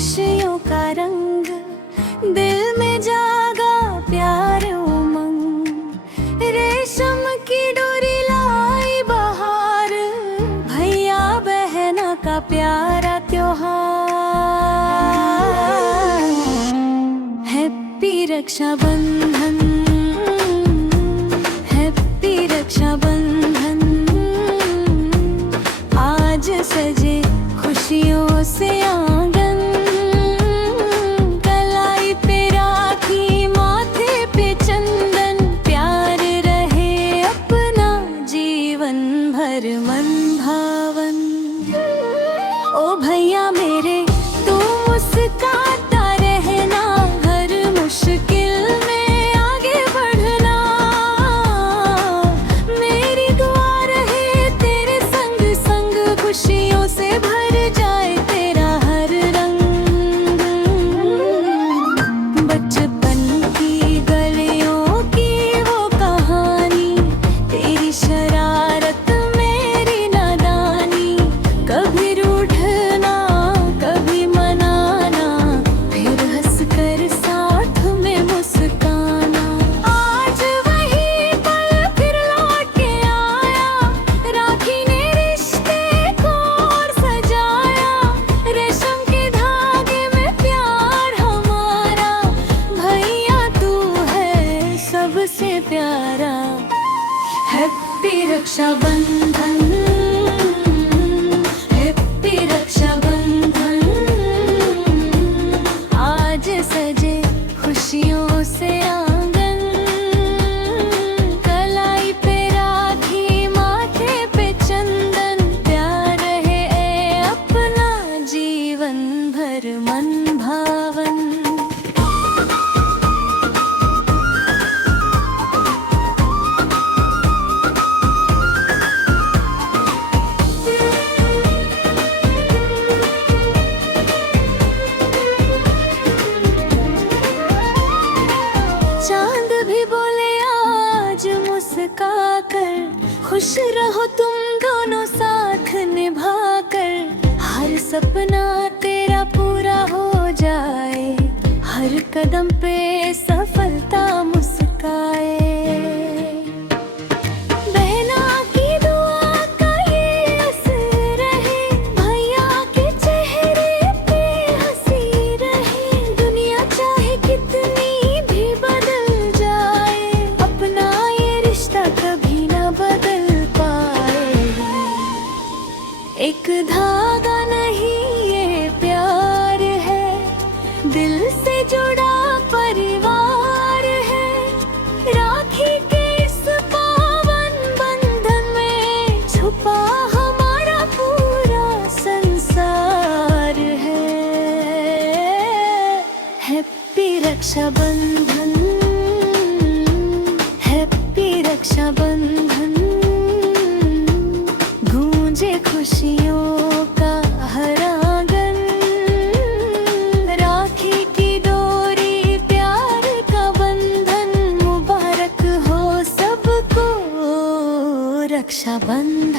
खुशियों का रंग, दिल में जागा प्यार उमंग। रेशम की डोरी लाई बहार, भैया बहना का प्यारा त्योहार। Happy Rakshabandhan, happy Rakshabandhan. आज सजे खुशियों से आंगन, कलाई पे राखी माथे पे चंदन। प्यार रहे अपना जीवन भर मन भावन। ओ भैया मेरे तू मुस्कुराता रहना, हर मुश्किल में आगे बढ़ना। मेरी दुआ रहे तेरे संग संग, खुशियों से भर जाए तेरा हर रंग। बचपन की गलियों की वो कहानी, तेरी शरारत मेरी नादानी। कभी रूठना कभी मनाना, फिर हंसकर साथ में मुस्काना। आज वही पल फिर लौट के आया, राखी ने रिश्ते को और सजाया। रेशम के धागे में प्यार हमारा, भैया तू है सबसे प्यारा। Happy Rakshabandhan, happy Rakshabandhan. आज सजे खुशियों से आंगन, कलाई पे राखी माथे पे चंदन। प्यार रहे अपना जीवन भर मन भावन। चांद भी बोले आज मुस्का कर, खुश रहो तुम दोनों साथ निभा कर। हर सपना तेरा पूरा हो जाए, हर कदम पे सफलता मुस्काए। बहना की दुआ का ये असर रहे, भैया के चेहरे पे हंसी रहे। दुनिया चाहे कितनी भी बदल जाए, अपना ये रिश्ता कभी ना बदल पाए। एक धागा नहीं ये प्यार है, दिल से जुड़ा परिवार है। राखी के इस पावन बंधन में छुपा हमारा पूरा संसार है। Happy Rakshabandhan, happy Rakshabandhan. गूंजे खुशियों का हर आंगन, राखी की डोरी प्यार का बंधन। मुबारक हो सबको रक्षाबंधन।